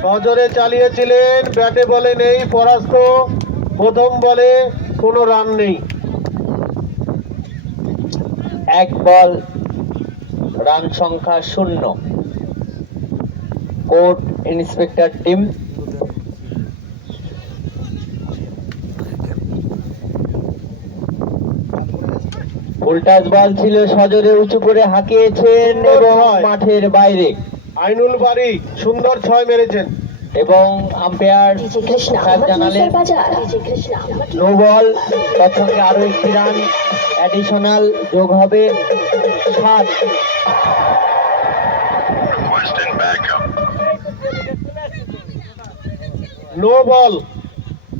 সজোরে চালিয়েছিলেন, ব্যাটে বলে নেই, পরাস্ত। প্রথম বলে কোনো রান নেই। এক বল, রান সংখ্যা 0। কোর্ট ইন্সপেক্টর টিম। ফুলটাস বল ছিল, সজোরে উঁচু করে হাঁকিয়েছেন এবং মাঠের বাইরে। আইনুল বাড়ি সুন্দর 6 মেরেছেন এবং আম্পায়ার জানালেন নো বল। তৎসঙ্গে আরো একটি রান অ্যাডিশনাল যোগ হবে 7। নো বল,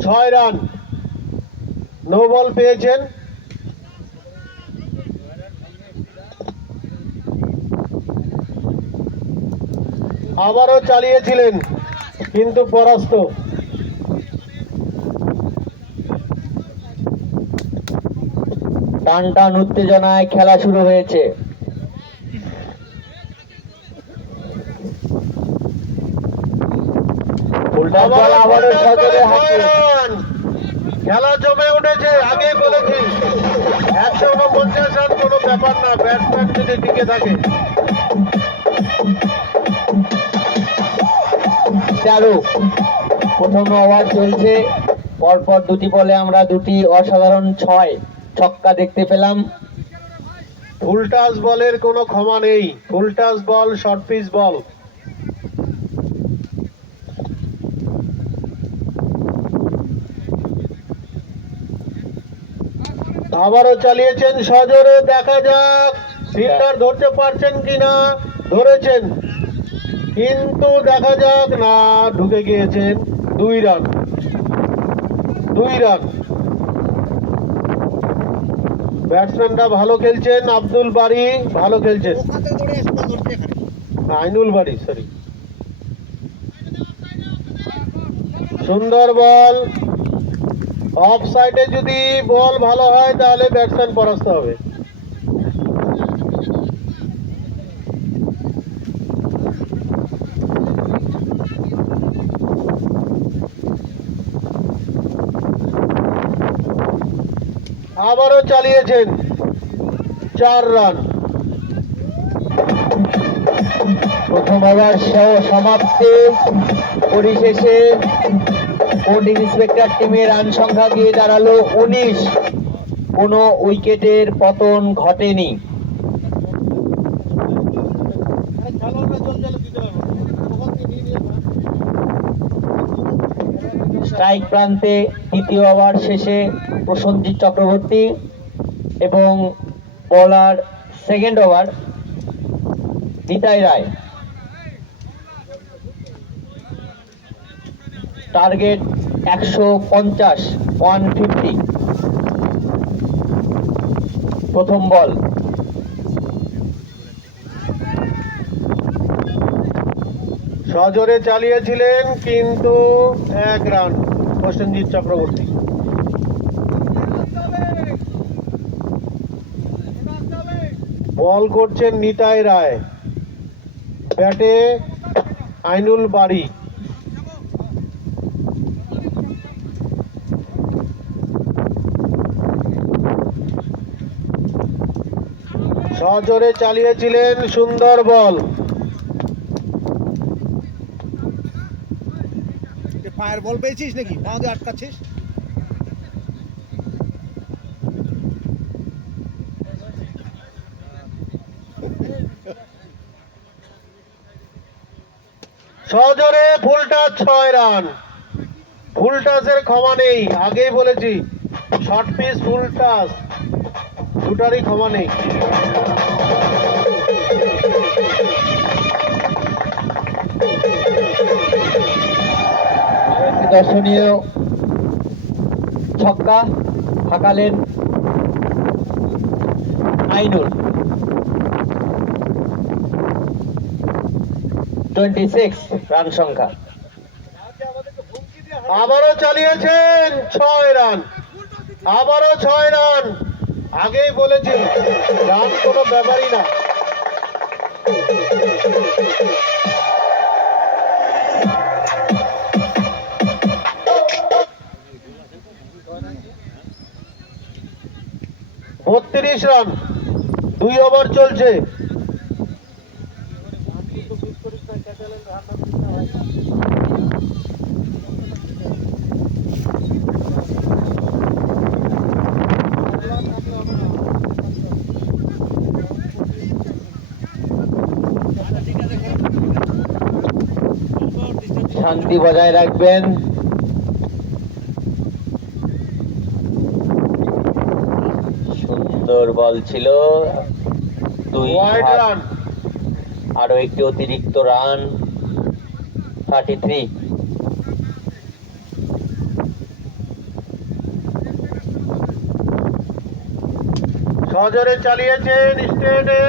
6 রান। নো বল পেয়েছেন। আবারও চালিয়েছিলেন কিন্তু পরাস্ত। টান টান উত্তেজনায় খেলা শুরু হয়েছে। খেলা জমে উঠেছে। আগেই বলেছি 149 রান কোনো ব্যাপার না, ব্যাটসম্যান যদি টিকে থাকে। 13 প্রথম ওভার চলছে। পরপর দুটি বলে আমরা দুটি অসাধারণ 6 ছক্কা দেখতে পেলাম। ফুলটাস বলের কোনো ক্ষমা নেই। ফুলটাস বল, শর্ট পিচ বল। আবারও চালিয়েছেন সজোরে, দেখা যাক ফিল্ডার ধরতে পারছেন কিনা। ধরেছেন কিন্তু দেখা যাক না, ঢুকে গিয়েছেন। 2 রান, 2 রান। ব্যাটসম্যানরা ভালো খেলছেন। আব্দুল বাড়ি ভালো খেলছেন, আইনুল বাড়ি সরি। সুন্দর বল। অফ সাইডে যদি বল ভালো হয় তাহলে ব্যাটসম্যান পরাস্ত হবে। আবারও চালিয়েছেন, 4 রান। প্রথম ওভার সমাপ্তি। পরিশেষে কোর্ট ইন্সপেক্টর টিমের রান সংখ্যা গিয়ে দাঁড়ালো 19। কোনো উইকেটের পতন ঘটেনি। স্ট্রাইক প্রান্তে তৃতীয় ওভার শেষে প্রসেনজিৎ চক্রবর্তী এবং বোলার সেকেন্ড ওভার নিতাই রায়। টার্গেট 150, 150। প্রথম বল। সজোরে চালিয়েছিলেন কিন্তু 1 রান প্রসেনজিৎ চক্রবর্তী। বল করছেন নিতাই রায়, ব্যাটে আইনুল বাড়ি। সজোরে চালিয়েছিলেন, সুন্দর বল। ফায়ার বল পেয়েছিস নাকি? আমাদের আটকাচ্ছিস। সজোরে ফুলটাস 6 রান। ফুলটাসের ক্ষমা নেই, আগেই বলেছি। শর্ট পিচ ফুলটাস দুটারই ক্ষমা নেই। দর্শনীয় ছক্কা হাঁকালেন আইনুল। 26 রান সংখ্যা। আবারও চালিয়েছেন, 6 রান। আবারও 6 রান। আগেই বলেছি রান কোনো ব্যাপারই না। 39 রান, 2 ওভার চলছে। শান্তি বজায় রাখবেন। সুন্দর বল ছিল, 2 ওয়াইড রান। আরো একটি অতিরিক্ত রান, 33। সজোরে চালিয়েছেন, স্টেটে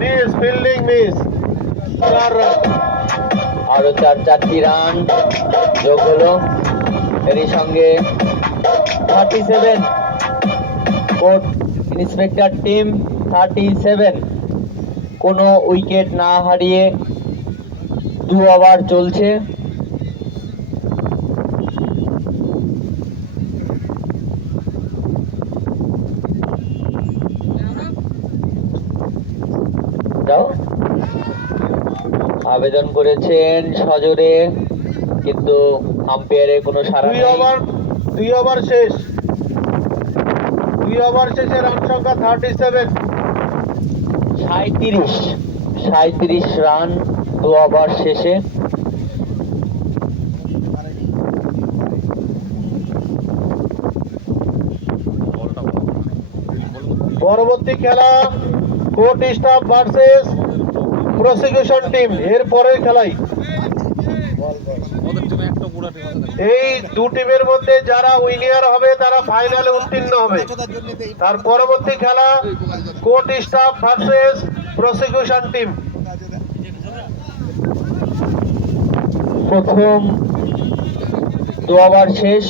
মিস, ফিল্ডিং মিস, 4 রান। আরো 4টি রান যোগ হলো, এরই সঙ্গে 37। কোর্ট ইন্সপেক্টর টিম 37, কোনো উইকেট না হারিয়ে 2 ওভার চলছে। যাও। আবেদন করেছেন সজোরে, কিন্তু আম্পায়ারের কোনো সাড়া 2 নেই। ওভার, 2 ওভার শেষ। 2 ওভার শেষে রান সংখ্যা 37। 37 রান 2 ওভার শেষে। পরবর্তী খেলা court staff versus prosecution team, এর পরের খেলাই। এই 2 টিমের মধ্যে যারা উইনার হবে তারা ফাইনালে উত্তীর্ণ হবে। তার পরবর্তী খেলা court staff versus prosecution team. প্রথম 2 ওভার শেষ,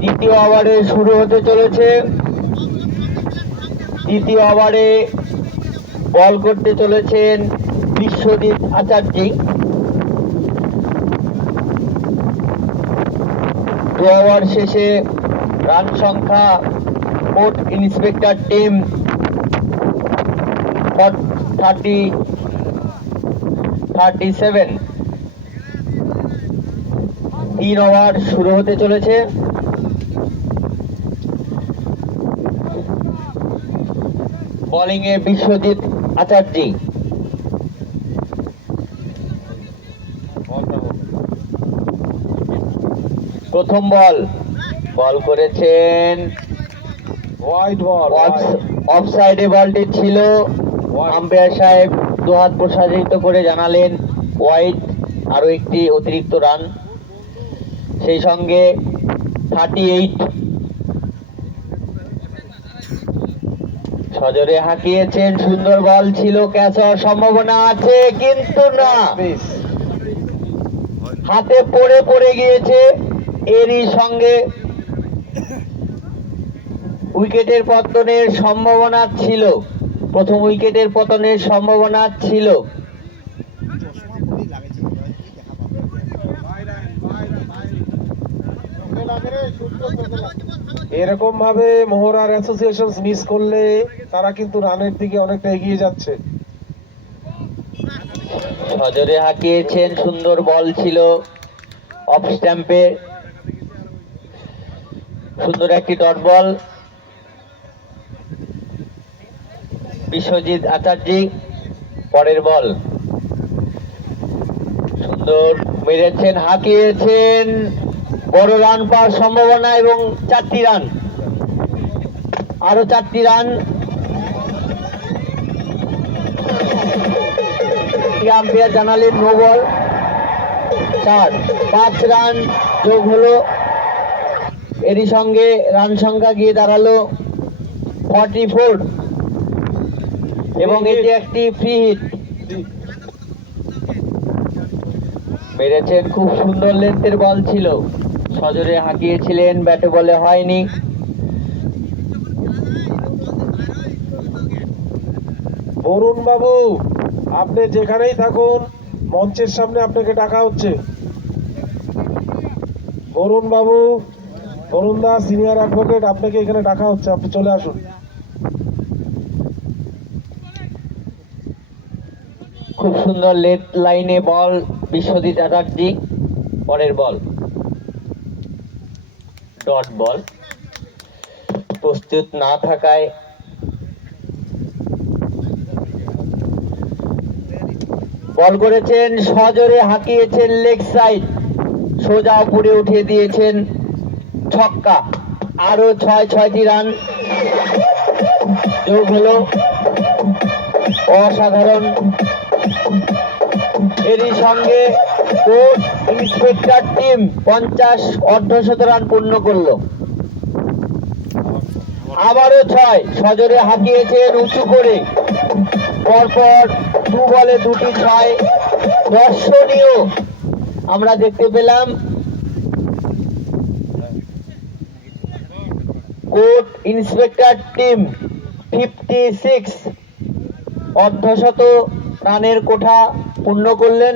দ্বিতীয় ওভারে শুরু হতে চলেছে। দ্বিতীয় ওভারে বল করতে চলেছেন বিশ্বজিৎ আচার্য। 2 ওভার শেষে রান সংখ্যা কোর্ট ইন্সপেক্টর টিম 37। 3 ওভার শুরু হতে চলেছে। বোলিংয়ে বিশ্বজিৎ আচার্য। প্রথম বল করেছেন, হোয়াইট বল, অফসাইডে বলটি ছিল। আম্পায়ার সাহেব দুহাত প্রসারিত করে জানালেন ওয়াইড, আরো একটি অতিরিক্ত রান। সেই সঙ্গে 38। সজোরে হাঁকিয়েছেন, সুন্দর বল ছিল, ক্যাচ হওয়ার সম্ভাবনা আছে, কিন্তু না, হাতে পড়ে গিয়েছে। এরই সঙ্গে উইকেটের পতনের সম্ভাবনা ছিল, প্রথম উইকেটের পতনের সম্ভাবনা ছিল। এরকম ভাবে মোহরার অ্যাসোসিয়েশন মিস করলে তারা কিন্তু রানের দিকে অনেকটা এগিয়ে যাচ্ছে। সজোরে হাঁকিয়েছেন, সুন্দর বল ছিল, অফ স্ট্যাম্পে সুন্দর একটি ডট বল। বিশ্বজিৎ আচার্য পরের বল সুন্দর মেরেছেন, হাঁকিয়েছেন, বড় রান পাওয়ার সম্ভাবনা এবং 4টি রান, আরো 4টি রান। আম্পায়ার জানালেন নো বল। 5 রান যোগ হলো, এরই সঙ্গে রান সংখ্যা গিয়ে দাঁড়ালো 44 এবং এটি একটি ফ্রি হিট। মেরেছেন, খুব সুন্দর লেন্থের বল ছিল, সজোরে হাঁকিয়েছিলেন, ব্যাটে বলে হয়নি। বরুণ বাবু, আপনি যেখানেই থাকুন মঞ্চের সামনে আপনাকে ডাকা হচ্ছে। বরুণ বাবু, বরুণ দা সিনিয়র অ্যাডভোকেট, আপনাকে এখানে ডাকা হচ্ছে, আপনি চলে আসুন। খুব সুন্দর লেট লাইনে বল বিশ্বজিৎ চ্যাটার্জি। পরের বল ডট বল, প্রস্তুত না থাকায় বল করেছেন, সজোরে হাঁকিয়েছেন লেগ সাইড, সোজা উপরে উঠিয়ে দিয়েছেন, ছক্কা। আরো 6টি রান যোগ হলো, অসাধারণ। এরই সঙ্গে কোর্ট ইন্সপেক্টর টিম 50 অর্ধশত রান পূর্ণ করলো। আবারও 6, সজোরে হাঁকিয়েছেন উঁচু করে, পরপর 2 বলে 2টি 6। দর্শনীয় আমরা দেখতে পেলাম। কোর্ট ইন্সপেক্টর টিম 56 অর্ধশত রানের কোঠা পূর্ণ করলেন।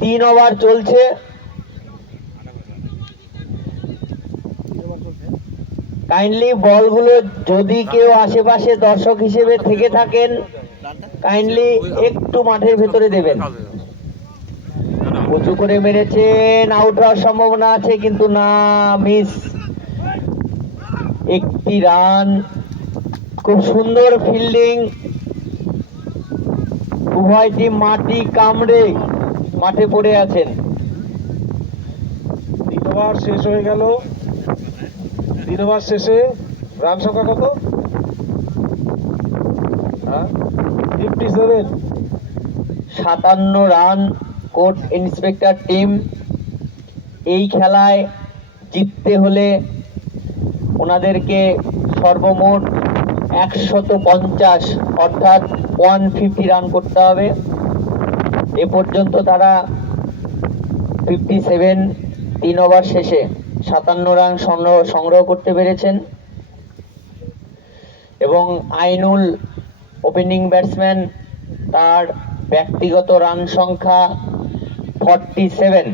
3 ওভার চলছে। কাইন্ডলি বলগুলো যদি কেউ আশেপাশে দর্শক হিসেবে থেকে থাকেন, কাইন্ডলি একটু মাঠের ভেতরে দেবেন। উঁচু করে মেরেছেন, আউট হওয়ার সম্ভাবনা আছে কিন্তু না, মিস। 1টি রান, খুব সুন্দর ফিল্ডিং। উভয় টিম মাটি কামড়ে মাঠে পড়ে আছেন। 3 ওভার শেষ হয়ে গেল। 3 ওভার শেষে রান সংখ্যা কত? 57। 57 রান কোর্ট ইন্সপেক্টর টিম। এই খেলায় জিততে হলে ওনাদেরকে সর্বমোট 150 অর্থাৎ 150 রান করতে হবে। এ পর্যন্ত তারা 57, 3 ওভার শেষে 57 রান সংগ্রহ করতে পেরেছেন। এবং আইনুল ওপেনিং ব্যাটসম্যান, তার ব্যক্তিগত রান সংখ্যা 47,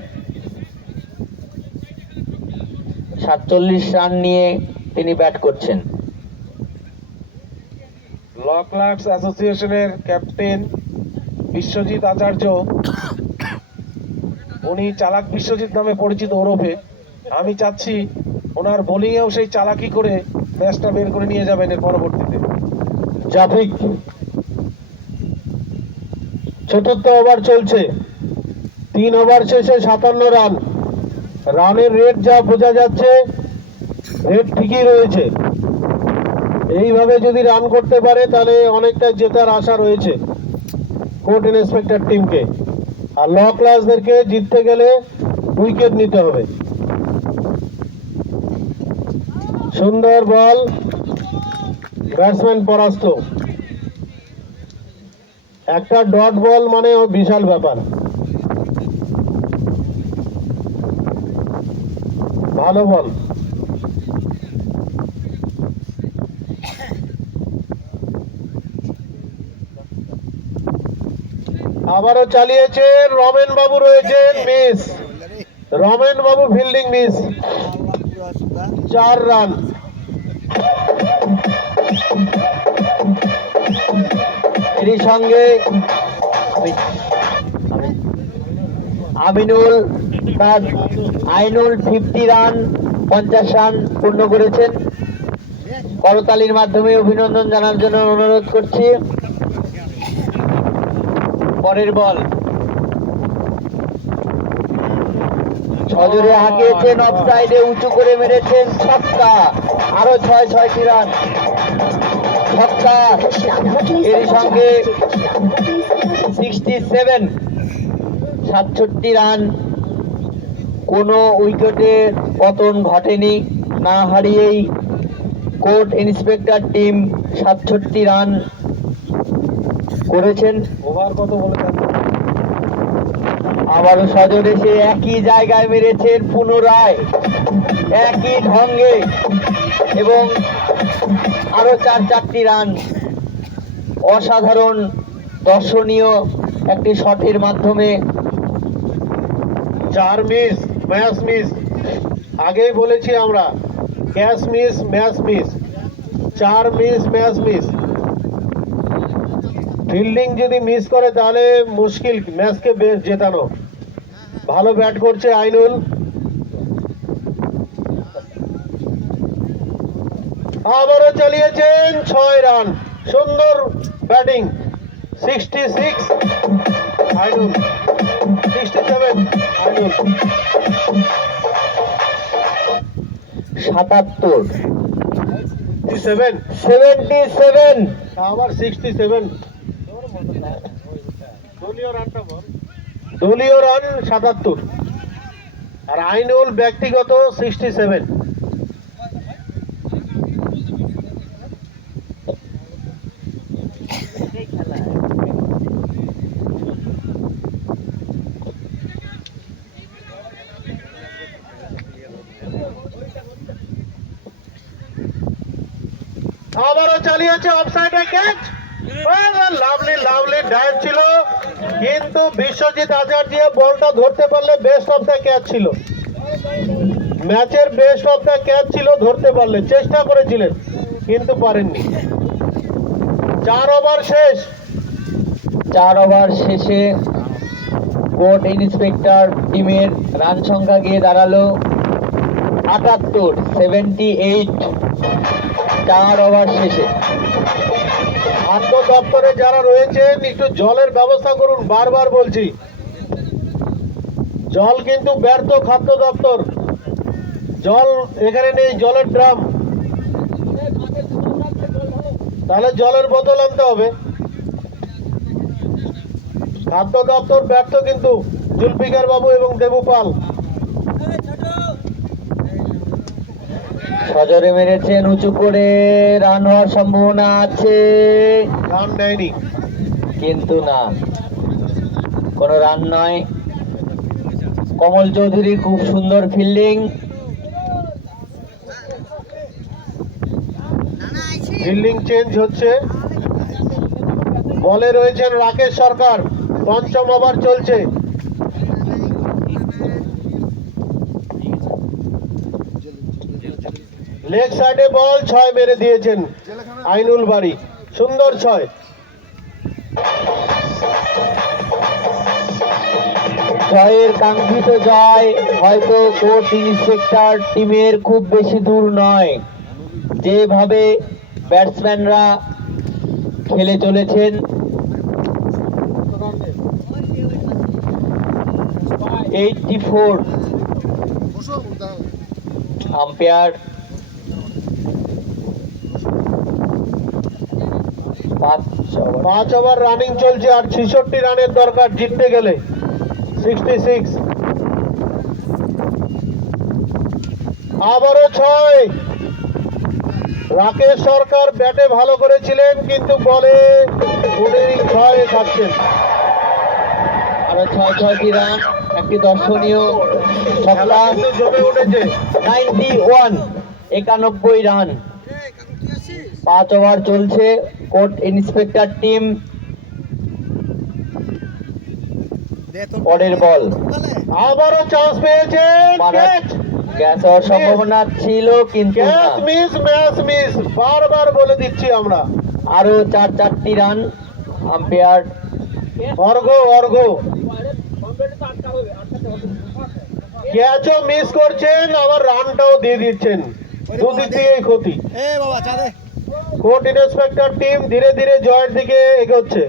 47 রান নিয়ে তিনি ব্যাট করছেন। লকলাক্স অ্যাসোসিয়েশনের ক্যাপ্টেন বিশ্বজিৎ আচার্য, উনি চালাক বিশ্বজিৎ নামে পরিচিত ওরফে। আমি চাচ্ছি ওনার বোলিংয়েও সেই চালাকি করে ম্যাচটা বের করে নিয়ে যাবেন এর পরবর্তীতে। জাফিক, 4র্থ ওভার চলছে। 3 ওভার শেষে 57 রান। রানের রেট যা বোঝা যাচ্ছে, রেট ঠিকই রয়েছে। এইভাবে যদি রান করতে পারে তাহলে অনেকটা জেতার আশা রয়েছে কোর্ট ইন্সপেক্টর টিমকে। আর ল ক্লাসদেরকে জিততে গেলে উইকেট নিতে হবে। সুন্দর বল, ব্যাটসম্যান পরাস্ত। একটা ডট বল মানে বিশাল ব্যাপার। ভালো বল। আবারও চালিয়েছেন, রমেন বাবু রয়েছেন, মিস। রমেন বাবু ফিল্ডিং মিস। 4 রান। এরই সঙ্গে আমিনুল, তার আইনুল 50 রান 50 রান পূর্ণ করেছেন। করতালির মাধ্যমে অভিনন্দন জানার জন্য অনুরোধ করছি। পরের বল সজোরে হাঁকিয়েছেন, অফ সাইডে উঁচু করে মেরেছেন, ছক্কা। আরো 6টি রান, ছক্কা। এর সঙ্গে 67, 67 রান। কোনো উইকেটের পতন ঘটেনি, না হারিয়েই কোর্ট ইন্সপেক্টর টিম 67 রান করেছেন। ওভার কত বলেছেন? আবারও সজোরে সে একই জায়গায় মেরেছেন, পুনরায় একই ঢঙ্গে, এবং আরো 4টি রান। অসাধারণ দর্শনীয় একটি শটের মাধ্যমে 4 মিস, ম্যাচ মিস। আগেই বলেছি আমরা, catch miss, match miss. 4 miss, match miss. Fielding যদি মিস করে তাহলে মুশকিল ম্যাচকে বেশ জেতানো। ভালো ব্যাট করছে আইনুল। আবারও চালিয়েছেন 6 রান, সুন্দর ব্যাটিং। 66 আইনুল, 67 আইনুল। 77, 77 77। আবার 67। দলীয় রান 77 আর আইনুল ব্যক্তিগত 67। আবারও চালিয়েছে অফসাইডে ক্যাচ। লাভলি লাভলি ডাইভ ছিল, কিন্তু বিশ্বজিৎ আচার্য বলটা ধরতে পারলে বেস্ট অফ দ্য ক্যাচ ছিল। ম্যাচের বেস্ট অফ দ্য ক্যাচ ছিল, ধরতে পারলে চেষ্টা করেছিলেন কিন্তু পারেননি। 4 ওভার শেষ। 4 ওভার শেষে কোর্ট ইন্সপেক্টর টিমের রান সংখ্যা গিয়ে দাঁড়ালো 78, 78। 4 ওভার শেষে খাদ্য দপ্তরে যারা রয়েছেন একটু জলের ব্যবস্থা করুন, বারবার বলছি। জল কিন্তু ব্যর্থ খাদ্য দপ্তর, জল এখানে নেই, জলের ড্রাম। তাহলে জলের বোতল আনতে হবে। খাদ্য দপ্তর ব্যর্থ কিন্তু, জুলফিকার বাবু এবং দেবু পাল। সজরে মেরেছেন উঁচু করে, রান হওয়ার সম্ভাবনা আছে, রান নেয়নি। কিন্তু না, কোনো রান নয়। কমল চৌধুরী খুব সুন্দর ফিল্ডিং। ফিল্ডিং চেঞ্জ হচ্ছে। বলে রয়েছেন রাকেশ সরকার। 5ম ওভার চলছে। লেগ সাইডে বল, 6 মেরে দিয়েছেন আইনুল বাড়ি, সুন্দর 6। জয়ের কাঙ্ক্ষিত জয় হয়তো কোর্ট ইন্সপেক্টর টিমের খুব বেশি দূর নয়। যেভাবে ব্যাটসম্যানরা খেলে চলেছেন, 84। আম্পায়ার 5 ওভার রানিং চলছে আর 66 রানের দরকার জিততে গেলে। 66। আবারও 6। রাকেশ সরকার ব্যাটে ভালো করেছিলেন কিন্তু বলে উনি 6 থাকছেন। আরো 6টি রান, একটি দর্শনীয় খেলা ছক্কা। কিন্তু জমে উঠেছে। 91, 91 রান। 5 ওভার চলছে। কোর্ট ইন্সপেক্টর টিম পরের বল। আবারও চান্স পেয়েছেন। ক্যাচ গ্যাস হওয়ার সম্ভাবনা ছিল কিন্তু না। ক্যাচ মিস, ম্যাচ মিস, বারবার বলে দিচ্ছি আমরা। আরো 4টি রান। আম্পায়ার অর্ঘ ক্যাচও মিস করছেন, আবার রানটাও দিয়ে দিচ্ছেন। দুদিক দিয়েই ক্ষতি। এ বাবা চাঁদে কোর্ট ইন্সপেক্টর টিম ধীরে ধীরে জয়ের দিকে এগোচ্ছে।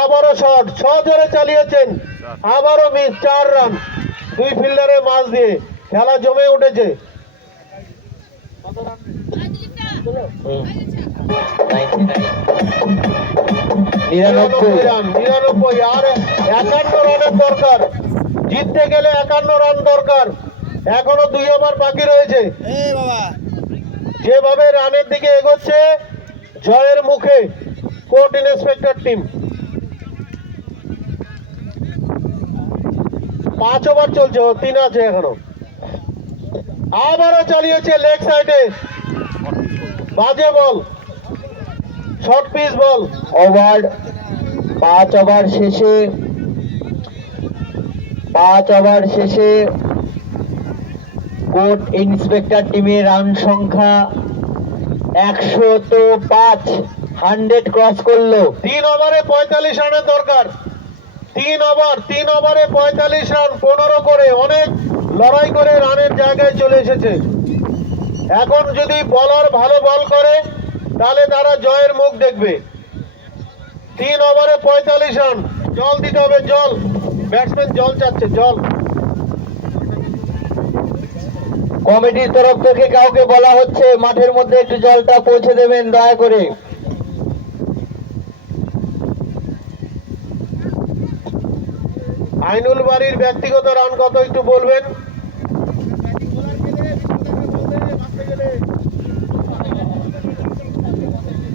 আবারও শট, 6 ধরে চালিয়েছেন, আবারও মিস। 4 রান 2 ফিল্ডারের মাঝ দিয়ে। খেলা জমে উঠেছে। 99 রান, 99 আর 51 রানের দরকার। জিততে গেলে 51 রান দরকার। এখনো 2 ওভার বাকি রয়েছে। এ বাবা যেভাবে রানের দিকে এগোচ্ছে, জয়ের মুখে কোর্ট ইন্সপেক্টর টিম। 5 ওভার চলছে, 3 আছে এখনো। আবারও চালিয়েছে লেগ সাইডে, বাজে ball, short pitch ball. Over 5 over শেষে 5 ওভার শেষে কোর্ট ইন্সপেক্টর টিমের রান সংখ্যা 105, 100 ক্রস করলো। 3 ওভারে 45 রানের দরকার। 3 ওভারে 45 রান, 15 করে অনেক লড়াই করে রানের জায়গায় চলে এসেছে। এখন যদি বলার ভালো বল করে তাহলে তারা জয়ের মুখ দেখবে। 3 ওভারে 45 রান, জল দিতে হবে, জল। ব্যাটসম্যান জল চাচ্ছে, জল। কমিটির তরফ থেকে কাউকে বলা হচ্ছে মাঠের মধ্যে একটু জলটা পৌঁছে দেবেন দয়া করে। আইনুল বাড়ির ব্যক্তিগত রান কত একটু বলবেন?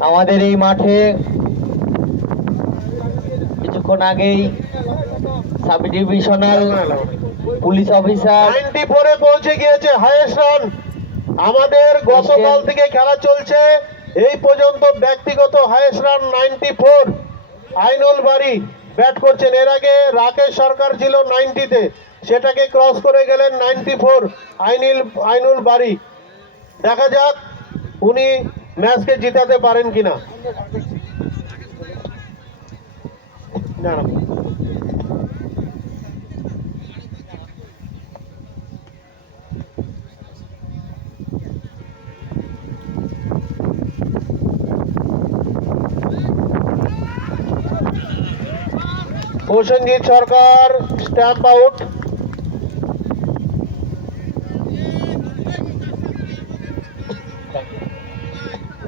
আমাদের এই মাঠে কিছুক্ষণ আগেই সাব ডিভিশনাল পুলিশ অফিসার 94 এ পৌঁছে গিয়েছে, হাইয়েস্ট রান। আমাদের গতকাল থেকে খেলা চলছে, এই পর্যন্ত ব্যক্তিগত হাইয়েস্ট রান 94। আইনুল বাড়ি ব্যাট করছেন। এর আগে রাকেশ সরকার ছিল 90-তে, সেটাকে ক্রস করে গেলেন 94 আইনুল বাড়ি। দেখা যাক উনি ম্যাচকে জিতাতে পারেন কিনা। না না, প্রসেনজিৎ সরকার স্ট্যাম্প আউট।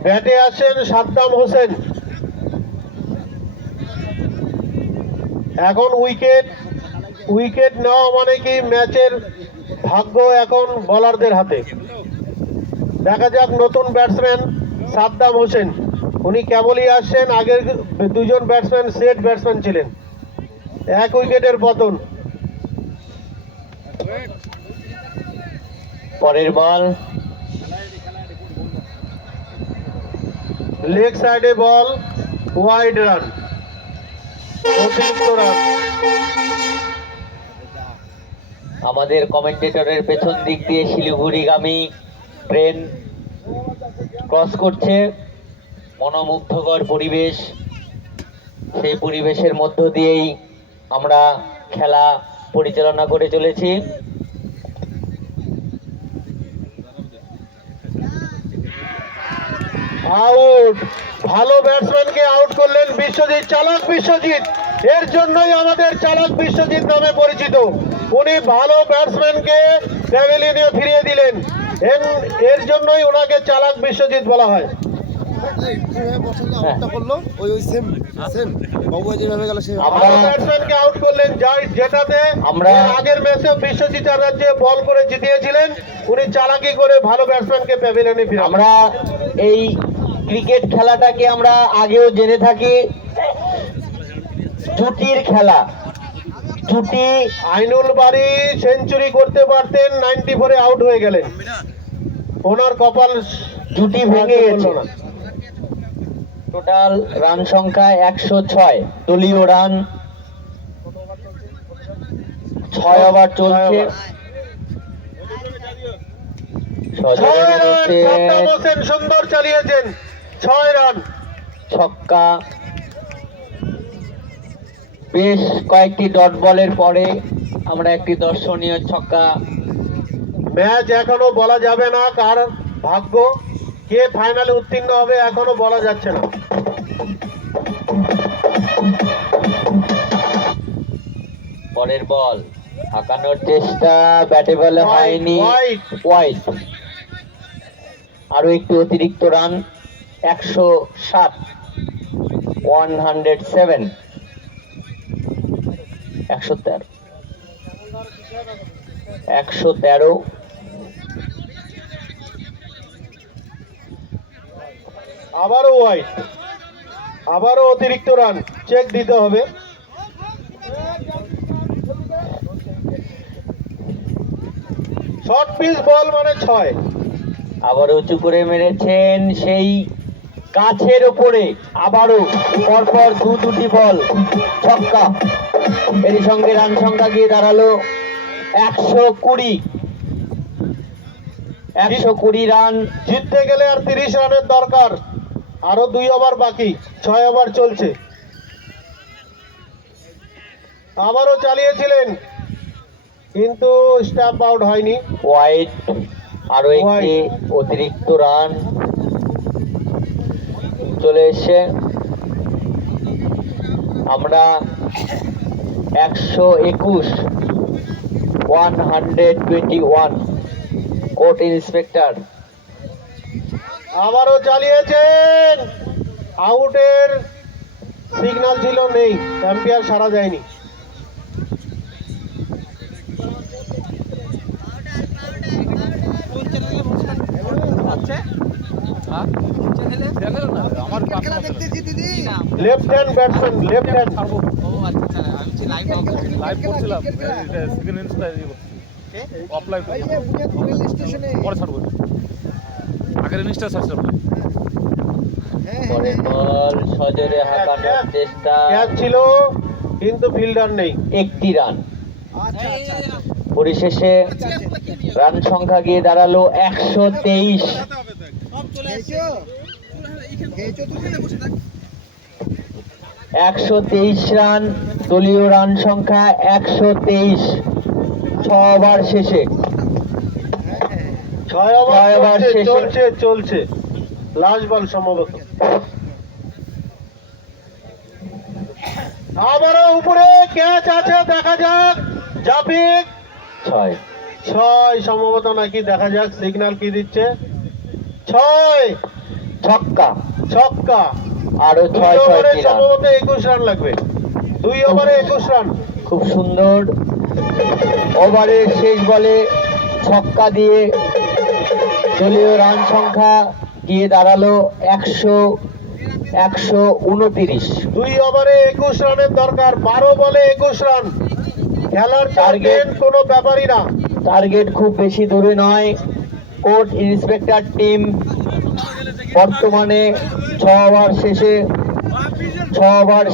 ব্যাটে আসেন সাদ্দাম হোসেন। এখন উইকেট নেওয়া মানে কি ম্যাচের ভাগ্য এখন বোলারদের হাতে। দেখা যাক নতুন ব্যাটসম্যান সাদ্দাম হোসেন, উনি কেবলই আসছেন। আগের দুজন ব্যাটসম্যান সেট ব্যাটসম্যান ছিলেন। 1 উইকেটের পতন। পরের বল লেগ সাইডে বল, ওয়াইড রান, অতিরিক্ত রান। আমাদের কমেন্টেটরের পেছন দিক দিয়ে শিলিগুড়িগামী ট্রেন ক্রস করছে। মনোমুগ্ধকর পরিবেশ, সেই পরিবেশের মধ্য দিয়েই আমরা খেলা পরিচালনা করে চলেছি। আউট, ভালো ব্যাটসম্যানকে আউট করলেন বিশ্বজিৎ, চালাক বিশ্বজিৎ। এর জন্যই আমাদের চালাক বিশ্বজিৎ নামে পরিচিত। উনি ভালো ব্যাটসম্যানকে প্যাভিলিয়নে ফিরিয়ে দিলেন, এর জন্যই ওনাকে চালাক বিশ্বজিৎ বলা হয়। ভালো ব্যাটসম্যানকে আউট করলেন, যেটাতে আগের ম্যাচে বিশ্বজিৎ রাজ্যে বল করে জিতিয়েছিলেন। উনি চালাকি করে ভালো ব্যাটসম্যানকে প্যাভিলিয়নে ফিরিয়ে। আমরা এই ক্রিকেট খেলাটাকে আমরা আগেও জেনে থাকি জুটির খেলা। জুটি আইনুল বাড়ি সেঞ্চুরি করতে পারতেন, 94-এ আউট হয়ে গেলেন। ওনার কপাল জুটি ভেঙে গেছে। টোটাল রান সংখ্যা 106, দলীয় রান 6 ওভার চলছে। সাদ্দাম হোসেন সুন্দর চালিয়েছেন, 6 রান, ছক্কা। বেশ কয়েকটি ডট বলের পরে আমরা একটি দর্শনীয় ছক্কা। ম্যাচ এখনো বলা যাবে না কার ভাগ্য, কে ফাইনালে উত্তীর্ণ হবে এখনো বলা যাচ্ছে না। পরের বল হাঁকানোর চেষ্টা, ব্যাটে বলে হয়নি, ওয়াইড। আরো একটি অতিরিক্ত রান, 107, 107, 113, 113। আবারও ওয়াইড, আবারও অতিরিক্ত রান, চেক দিতে হবে। শর্ট পিচ বল মানে 6। আবার উঁচু করে মেরেছেন সেই গাছের ওপরে, আবারও পরপর দুটি বল ছক্কা। এরই সঙ্গে রান সংখ্যা গিয়ে দাঁড়ালো 120। 120 রান। জিততে গেলে আর 30 রানের দরকার। আরো 2 ওভার বাকি, 6 ওভার চলছে। আবারও চালিয়েছিলেন কিন্তু স্ট্যাম্প আউট হয়নি। ওয়াইড, আরো একটি Wide। অতিরিক্ত রান চলে এসছে। আমরা 121 121 কোর্ট ইন্সপেক্টর। আবারও চালিয়েছেন, আউটের সিগন্যাল ছিল, নেই, এম্পায়ার সাড়া দেয়নি। Left hand batsman, left hand. Live করছিলাম সেকেন্ড ইনিংসটা অফলাইন পরে ছাড়বো, আগের ইনিংসটা ছাড়ছিলাম। পরের বল সজোরে হাঁকানোর চেষ্টা, ক্যাচ ছিল কিন্তু ফিল্ডার নেই। একটি রান। পরিশেষে রান সংখ্যা গিয়ে দাঁড়ালো 123। 123 রান, দলীয় রান সংখ্যা 123। 6 ওভার শেষে, 6 ওভার ছয় ওভার চলছে, শেষে। চলছে চলছে লাস্ট বল সম্ভবত। আবারও উপরে ক্যাচ আছে, দেখা যাক। জাফিক 6। 6 সম্ভবত নাকি, দেখা যাক সিগন্যাল কি দিচ্ছে। 6 ছক্কা, ছক্কা। আরো 2 6 ওভারে 6টি রান। সম্ভবত 21 রান লাগবে। 2 ওভারে 21 রান। খুব সুন্দর। ওভারের শেষ বলে ছক্কা দিয়ে দলীয় রান সংখ্যা গিয়ে দাঁড়ালো 129। 2 ওভারে 21 রানের দরকার, 12 বলে 21 রান। খেলার টার্গেট কোনো ব্যাপারই না। টার্গেট খুব বেশি দূরে নয়। কোর্ট ইন্সপেক্টর টিম বর্তমানে 6 ওভার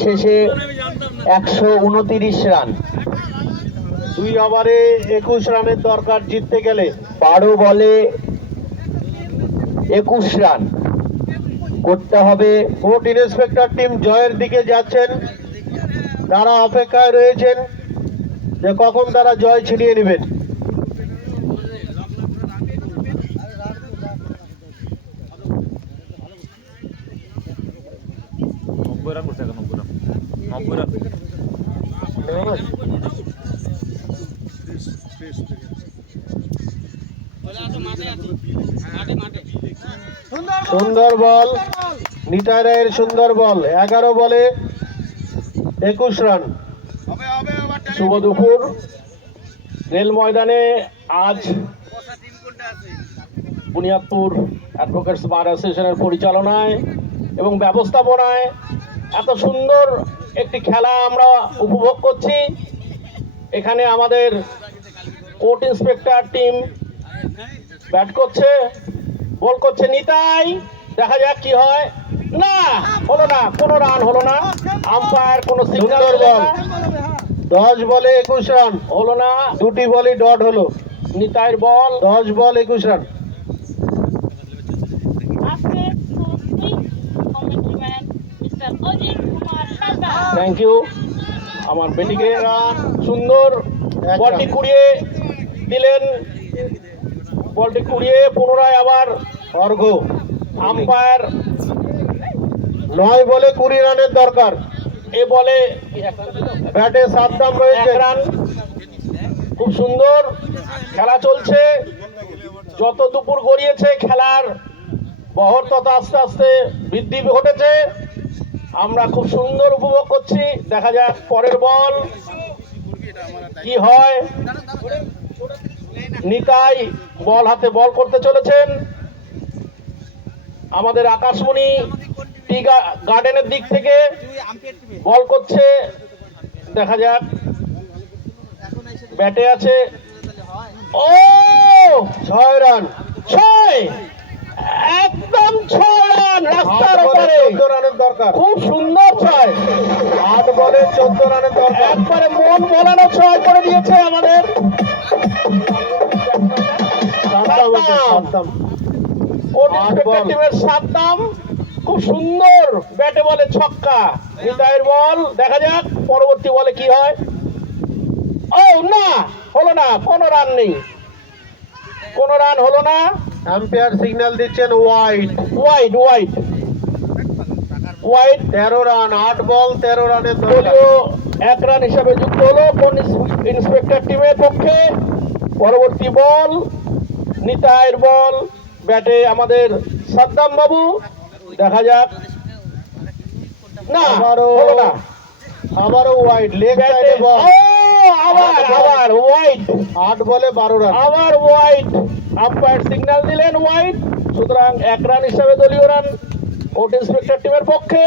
শেষে 129 রান। 2 ওভারে 21 রানের দরকার জিততে গেলে। 12 বলে 21 রান করতে হবে। কোর্ট ইন্সপেক্টর টিম জয়ের দিকে যাচ্ছেন, তারা অপেক্ষায় রয়েছেন যে কখন তারা জয় ছিনিয়ে নেবেন। নব্বই রান করছে এখন, 90 রান। সুন্দর বল, নিতাই রায়ের সুন্দর বল। 11 বলে 21 রান। শুভ দুপুর। রেল ময়দানে আজ বুনিয়াদপুর অ্যাডভোকেটস বার অ্যাসোসিয়েশনের পরিচালনায় এবং ব্যবস্থাপনায় এত সুন্দর একটি খেলা আমরা উপভোগ করছি। এখানে আমাদের কোর্ট ইন্সপেক্টর টিম ব্যাট করছে, বল করছে নিতাই, দেখা যাক কি হয়। না, হলো না, কোনো রান হলো না। আম্পায়ার কোনো সিগন্যাল দিল না। 10 বলে 21 রান হলো না, 2টি বলই ডট হলো। নিতাইয়ের বল, 10 বল 21 রান। Thank you. আমার বেটিকে রান, সুন্দর বলটি কুড়িয়ে দিলেন, বলটি কুড়িয়ে পুনরায় আবার অর্ঘ। আম্পায়ার 9 বলে 20 রানের দরকার। এ বলে ব্যাটে 7 দাম রয়েছে, 1 রান। খুব সুন্দর খেলা চলছে। যত দুপুর গড়িয়েছে খেলার বহর তত আস্তে আস্তে বৃদ্ধি ঘটেছে। আমরা খুব সুন্দর উপভোগ করছি। দেখা যাক পরের বল কি হয়। নিতাই বল হাতে বল করতে চলেছেন। আমাদের আকাশমণি টি গার্ডেনের দিক থেকে বল করছে, দেখা যাক। ব্যাটে আছে, ও 6 রান। 6, একদম 6 রান রাস্তার উপরে। 14 রানের দরকার, খুব সুন্দর 6। 8 বলে 14 রানের দরকার, একবারে মন বলানো 6 করে দিয়েছে আমাদের। টিমের 7 দাম খুব সুন্দর ব্যাটে বলে ছক্কা, নিতাইয়ের বল, দেখা যাক পরবর্তী বলে কি হয়। ও না, হলো না, কোনো রান নেই, কোনো রান হলো না। আম্পায়ার সিগন্যাল দিচ্ছেন wide. Wide wide wide. 13 run, 8 বল 13 রানের দরকার। দলীয় 1 রান হিসাবে যুক্ত হলো কোন ইন্সপেক্টর টিমের পক্ষে। পরবর্তী বল, নিতাইয়ের বল, ব্যাটে আমাদের সাদ্দাম বাবু, দেখা যাক। না, হলো না। আবারও ওয়াইড, লেগ ব্যাটে সাইডে বল। আবার ওয়াইড, 8 বলে 12 রান। আবার ওয়াইড। আম্পায়ার সিগন্যাল দিলেন ওয়াইড, সুতরাং 1 রান হিসাবে দলীয় রান কোর্ট ইন্সপেক্টর টিমের পক্ষে।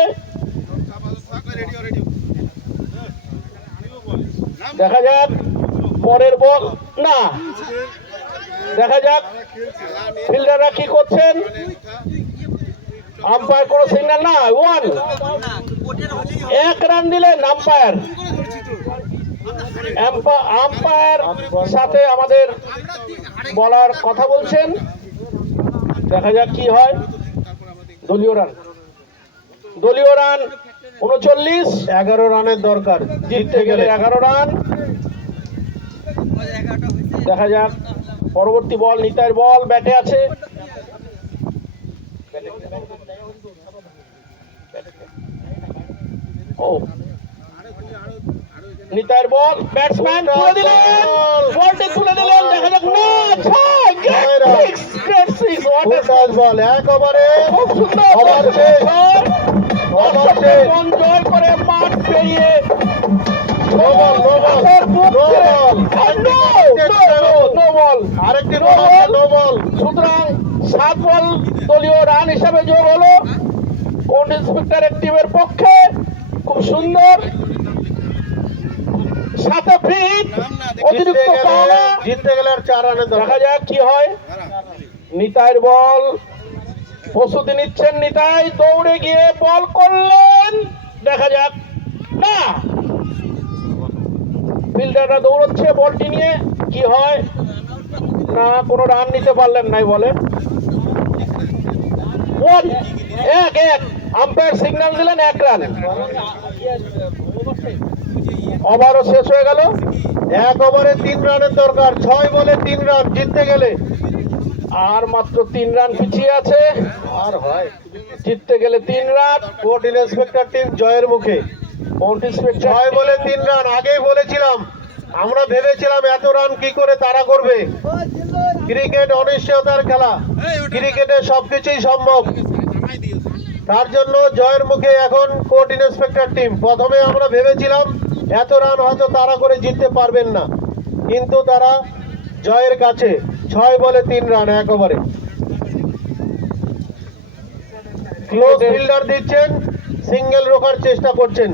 দেখা যাক পরের বল, না, দেখা যাক ফিল্ডাররা কি করছেন। আম্পায়ার কোনো সিগন্যাল না, 1 রান দিলেন আম্পায়ার। আম্পায়ার সাথে আমাদের বলার কথা বলছেন, দেখা যাক কি হয়। দলীয় রান, দলীয় রান 39, 11 রানের দরকার জিততে গেলে 11 রান। দেখা যাক পরবর্তী বল, নিতাইয়ের বল, ব্যাটে আছে। ও, নিতাইয়ের বল, ব্যাটসম্যান তুলে দিলেন, বলটি তুলে দিলেন, দেখা যাক। না, ছয়, গ্রেট সিক্স, হোয়াট আ ফুল বল, 1 ওভারে খুব সুন্দর ওভার শেষ। ওভার শেষ। মন জয় করে মাঠ পেরিয়ে no ball, no ball, no ball. No ball, আরেকটি বল আছে, নো বল। সুতরাং 7 বল দলীয় রান হিসাবে যোগ হলো কোর্ট ইন্সপেক্টরের টিমের পক্ষে। খুব সুন্দর, সাথে ফিট, অতিরিক্ত পাওনা। জিততে গেলে আর 4 রানের দেখা দরকার। যাক কি হয়। নিতাইয়ের বল, প্রস্তুতি নিচ্ছেন নিতাই, দৌড়ে গিয়ে বল করলেন, দেখা যাক। না, ফিল্ডাররা দৌড়চ্ছে বলটি নিয়ে, কি হয়। না, কোনো রান নিতে পারলেন নাই বলে। 1 আম্পায়ার সিগন্যাল দিলেন 1 রান। ওভারও শেষ হয়ে গেল। 1 ওভারে 3 রানের দরকার, 6 বলে 3 রান জিততে গেলে। আর মাত্র 3 রান পিছিয়ে আছে, আর হয় জিততে গেলে 3 রান। কোর্ট ইন্সপেক্টর টিম জয়ের মুখে। কোর্ট ইন্সপেক্টর 6 বলে 3 রান, আগেই বলেছিলাম, আমরা ভেবেছিলাম এত রান কি করে তারা করবে। ক্রিকেট অনিশ্চয়তার খেলা, ক্রিকেটে সবকিছুই সম্ভব। তার জন্য জয়ের মুখে এখন কোর্ট ইন্সপেক্টর টিম। প্রথমে আমরা ভেবেছিলাম এত রান হয়তো তারা করে জিততে পারবেন না, কিন্তু তারা জয়ের কাছে। 6 বলে 3 রান 1 ওভারে। ক্লোজ ফিল্ডার দিচ্ছেন, সিঙ্গেল রোকার চেষ্টা করছেন,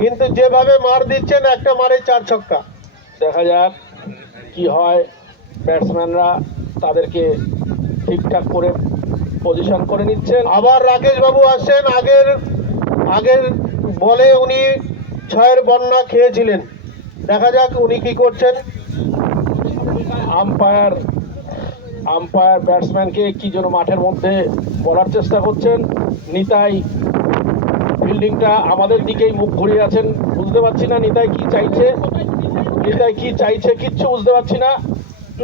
কিন্তু যেভাবে মার দিচ্ছেন, একটা মারে 4 ছক্কা। দেখা যাক কি হয়। ব্যাটসম্যানরা তাদেরকে ঠিকঠাক করে পজিশন করে নিচ্ছেন। আবার রাকেশ বাবু আসছেন, আগের বলে উনি 6-এর বন্যা খেয়েছিলেন। দেখা যাক উনি কি করছেন। আম্পায়ার ব্যাটসম্যানকে কি যেন মাঠের মধ্যে বলার চেষ্টা করছেন। নিতাই ফিল্ডিংটা আমাদের দিকেই মুখ ঘুরিয়ে আছেন, বুঝতে পারছি না নিতাই কি চাইছে, কিচ্ছু বুঝতে পারছি না।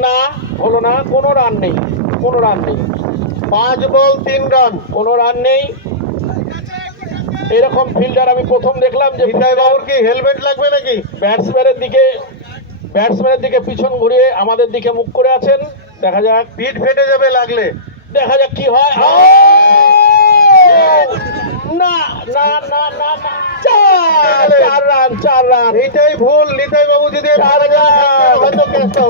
না, হলো না, কোনো রান নেই, 5 বল 3 রান। কোনো রান নেই। এরকম ফিল্ডার আমি প্রথম দেখলাম যে নিতাই বাবুর কি হেলমেট লাগবে নাকি? ব্যাটসম্যানের দিকে পিছন ঘুরিয়ে আমাদের দিকে মুখ করে আছেন। দেখা যাক, পিঠ ফেটে যাবে লাগলে। দেখা যাক কি হয়। না না না না না, 4 রান। এটাই ভুল, নিতাই বাবু যদি চার রান। হয়তো ক্যাচটা